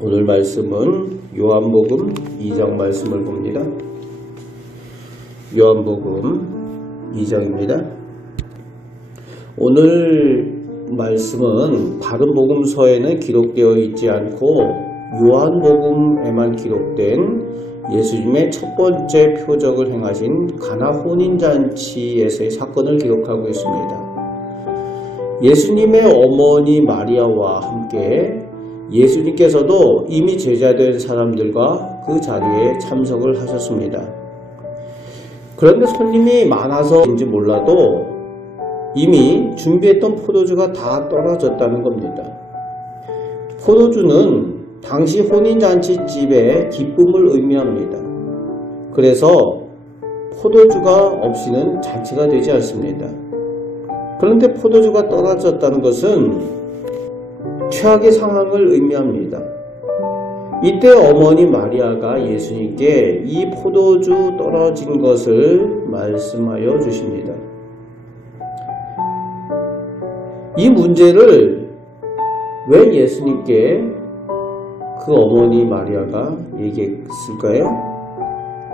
오늘 말씀은 요한복음 2장 말씀을 봅니다. 요한복음 2장입니다. 오늘 말씀은 다른 복음서에는 기록되어 있지 않고 요한복음에만 기록된 예수님의 첫 번째 표적을 행하신 가나 혼인잔치에서의 사건을 기록하고 있습니다. 예수님의 어머니 마리아와 함께 예수님께서도 이미 제자된 사람들과 그 자리에 참석을 하셨습니다. 그런데 손님이 많아서인지 몰라도 이미 준비했던 포도주가 다 떨어졌다는 겁니다. 포도주는 당시 혼인잔치집의 기쁨을 의미합니다. 그래서 포도주가 없이는 잔치가 되지 않습니다. 그런데 포도주가 떨어졌다는 것은 최악의 상황을 의미합니다. 이때 어머니 마리아가 예수님께 이 포도주 떨어진 것을 말씀하여 주십니다. 이 문제를 왜 예수님께 그 어머니 마리아가 얘기했을까요?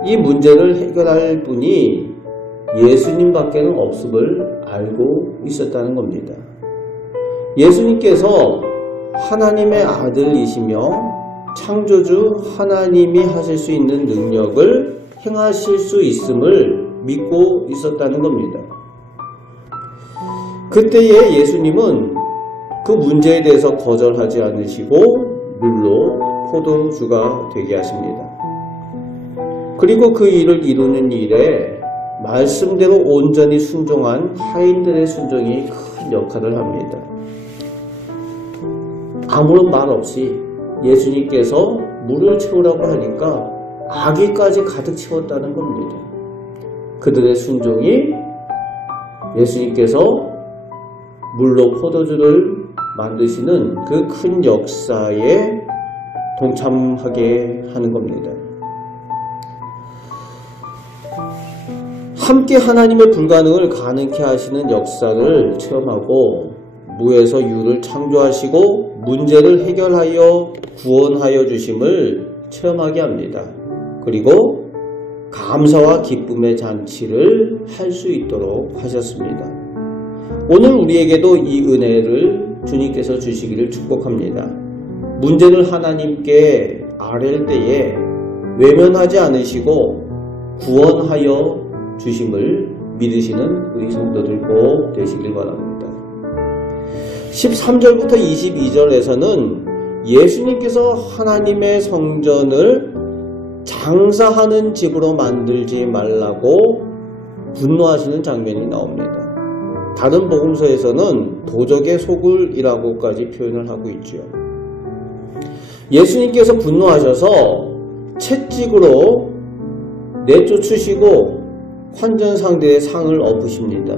이 문제를 해결할 분이 예수님밖에는 없음을 알고 있었다는 겁니다. 예수님께서 하나님의 아들이시며 창조주 하나님이 하실 수 있는 능력을 행하실 수 있음을 믿고 있었다는 겁니다. 그때에 예수님은 그 문제에 대해서 거절하지 않으시고 물로 포도주가 되게 하십니다. 그리고 그 일을 이루는 일에 말씀대로 온전히 순종한 하인들의 순종이 큰 역할을 합니다. 아무런 말 없이 예수님께서 물을 채우라고 하니까 아기까지 가득 채웠다는 겁니다. 그들의 순종이 예수님께서 물로 포도주를 만드시는 그 큰 역사에 동참하게 하는 겁니다. 함께 하나님의 불가능을 가능케 하시는 역사를 체험하고 무에서 유를 창조하시고 문제를 해결하여 구원하여 주심을 체험하게 합니다. 그리고 감사와 기쁨의 잔치를 할 수 있도록 하셨습니다. 오늘 우리에게도 이 은혜를 주님께서 주시기를 축복합니다. 문제를 하나님께 아랠 때에 외면하지 않으시고 구원하여 주심을 믿으시는 우리 성도들 꼭 되시길 바랍니다. 13절부터 22절에서는 예수님께서 하나님의 성전을 장사하는 집으로 만들지 말라고 분노하시는 장면이 나옵니다. 다른 복음서에서는 도적의 소굴이라고까지 표현을 하고 있죠. 예수님께서 분노하셔서 채찍으로 내쫓으시고 환전상대의 상을 엎으십니다.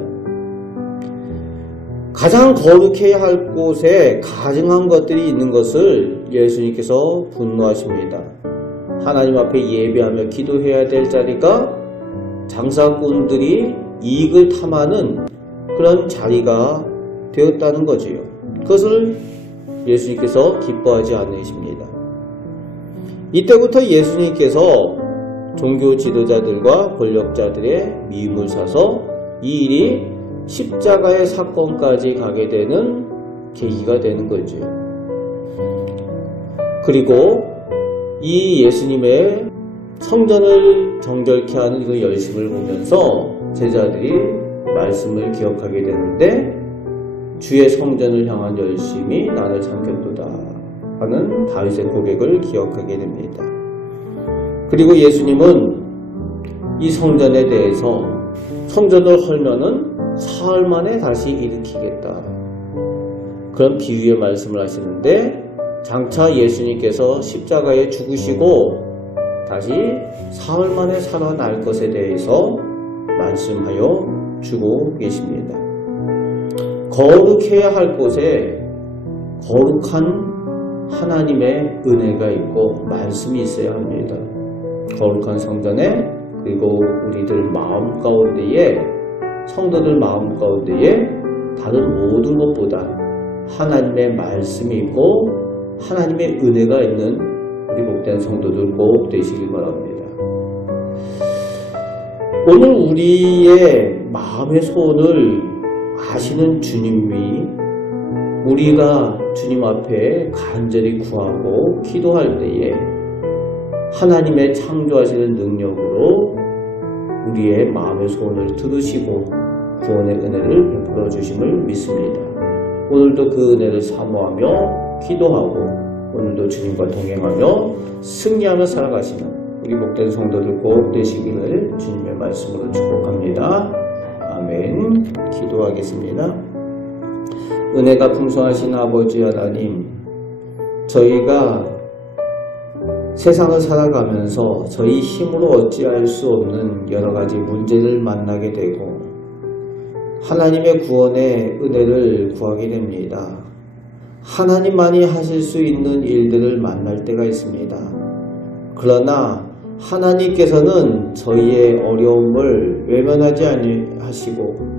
가장 거룩해야 할 곳에 가증한 것들이 있는 것을 예수님께서 분노하십니다. 하나님 앞에 예배하며 기도해야 될 자리가 장사꾼들이 이익을 탐하는 그런 자리가 되었다는 거지요. 그것을 예수님께서 기뻐하지 않으십니다. 이때부터 예수님께서 종교 지도자들과 권력자들의 미움을 사서 이 일이 십자가의 사건까지 가게 되는 계기가 되는 거죠. 그리고 이 예수님의 성전을 정결케 하는 그 열심을 보면서 제자들이 말씀을 기억하게 되는데 주의 성전을 향한 열심이 나를 삼켰도다 하는 다윗의 고백을 기억하게 됩니다. 그리고 예수님은 이 성전에 대해서 성전을 헐면은 사흘 만에 다시 일으키겠다 그런 비유의 말씀을 하시는데 장차 예수님께서 십자가에 죽으시고 다시 사흘 만에 살아날 것에 대해서 말씀하여 주고 계십니다. 거룩해야 할 곳에 거룩한 하나님의 은혜가 있고 말씀이 있어야 합니다. 거룩한 성전에 그리고 우리들 마음 가운데에 성도들 마음 가운데에 다른 모든 것보다 하나님의 말씀이 있고 하나님의 은혜가 있는 우리 복된 성도들 꼭 되시길 바랍니다. 오늘 우리의 마음의 소원을 아시는 주님이 우리가 주님 앞에 간절히 구하고 기도할 때에 하나님의 창조하시는 능력으로 우리의 마음의 소원을 들으시고 구원의 은혜를 베풀어 주심을 믿습니다. 오늘도 그 은혜를 사모하며 기도하고 오늘도 주님과 동행하며 승리하며 살아가시는 우리 복된 성도들 꼭 되시기를 주님의 말씀으로 축복합니다. 아멘. 기도하겠습니다. 은혜가 풍성하신 아버지 하나님, 저희가 세상을 살아가면서 저희 힘으로 어찌할 수 없는 여러가지 문제를 만나게 되고 하나님의 구원의 은혜를 구하게 됩니다. 하나님만이 하실 수 있는 일들을 만날 때가 있습니다. 그러나 하나님께서는 저희의 어려움을 외면하지 아니하시고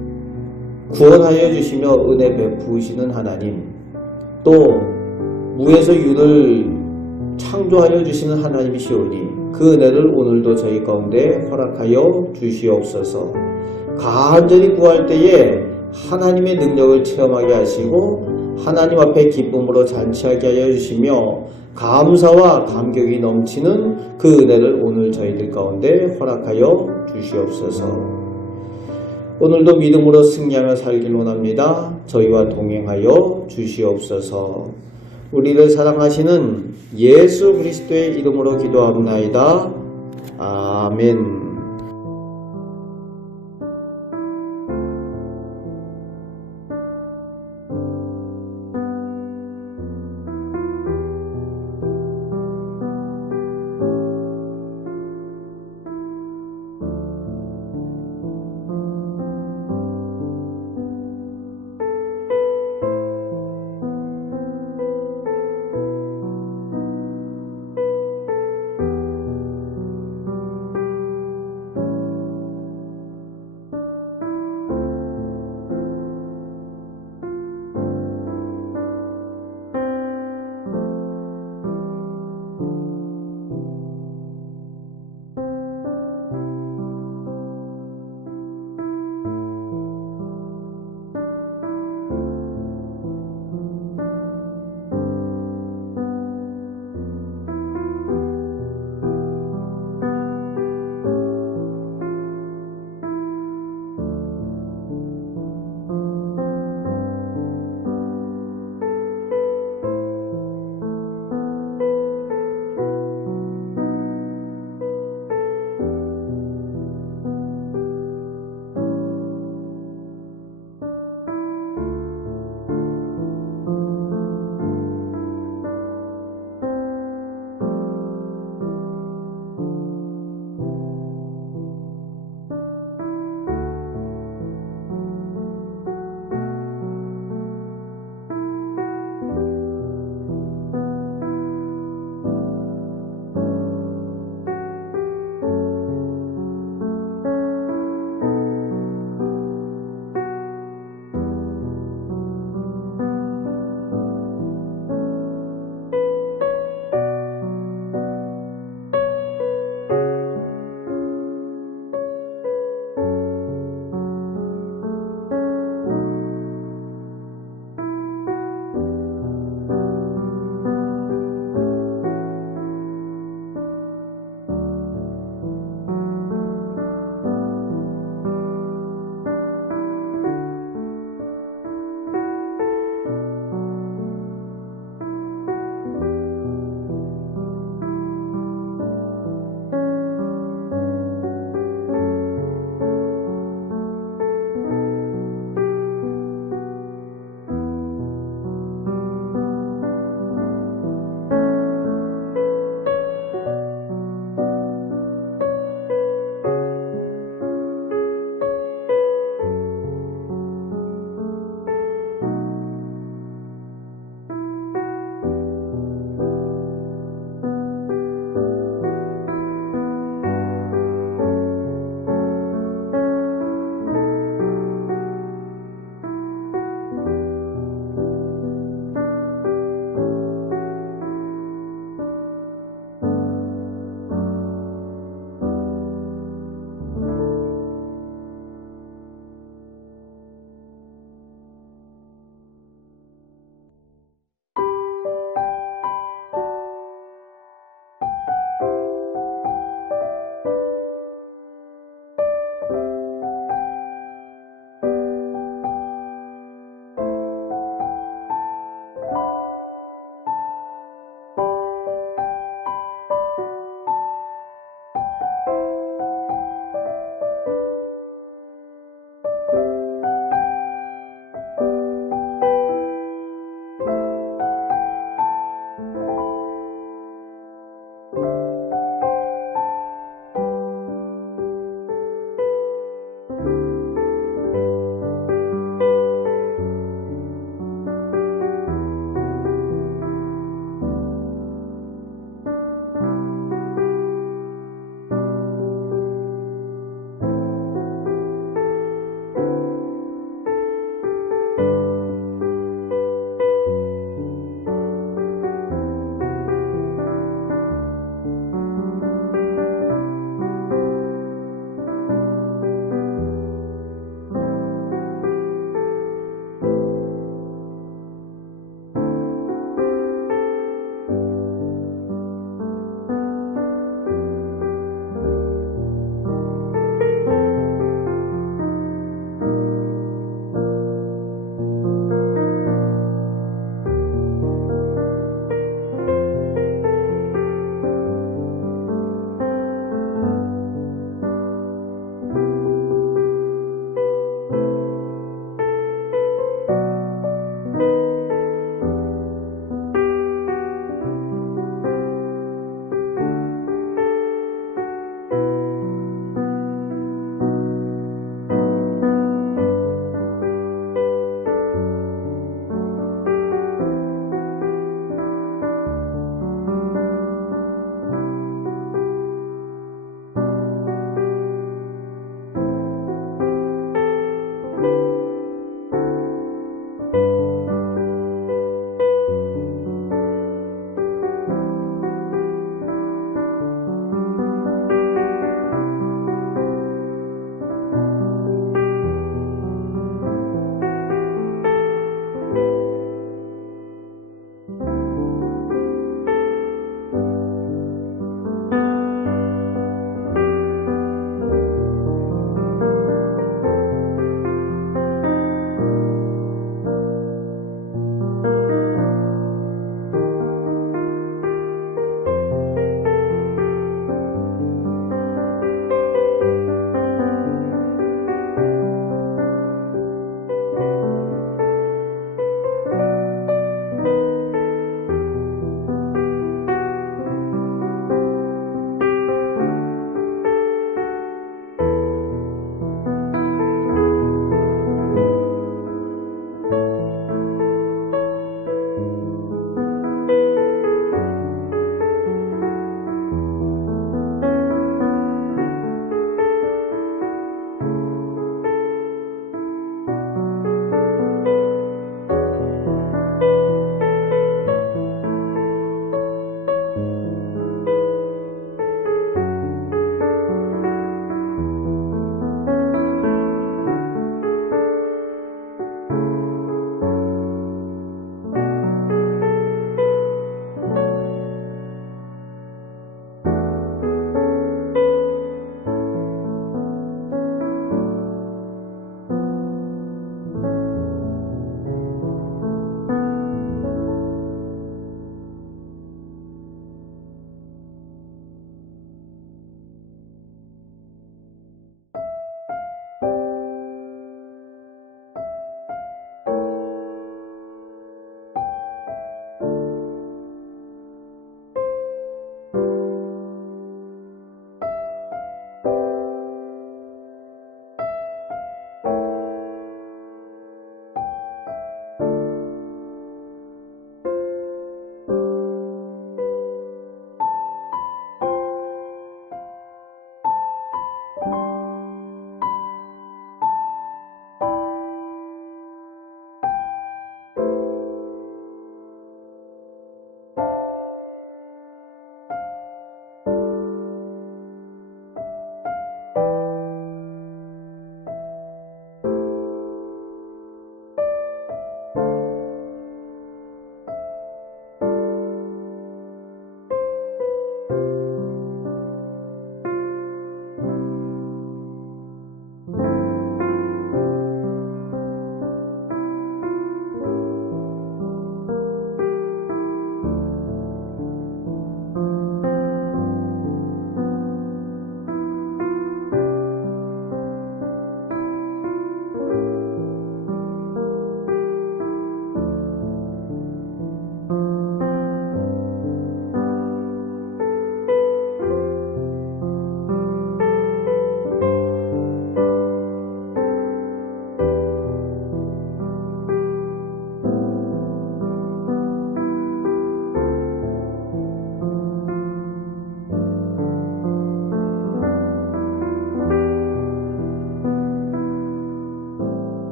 구원하여 주시며 은혜 베푸시는 하나님, 또 무에서 유를 창조하여 주시는 하나님이시오니 그 은혜를 오늘도 저희 가운데 허락하여 주시옵소서. 간절히 구할 때에 하나님의 능력을 체험하게 하시고 하나님 앞에 기쁨으로 잔치하게 하여 주시며 감사와 감격이 넘치는 그 은혜를 오늘 저희들 가운데 허락하여 주시옵소서. 오늘도 믿음으로 승리하며 살길 원합니다. 저희와 동행하여 주시옵소서. 우리를 사랑하시는 예수 그리스도의 이름으로 기도합나이다. 아멘.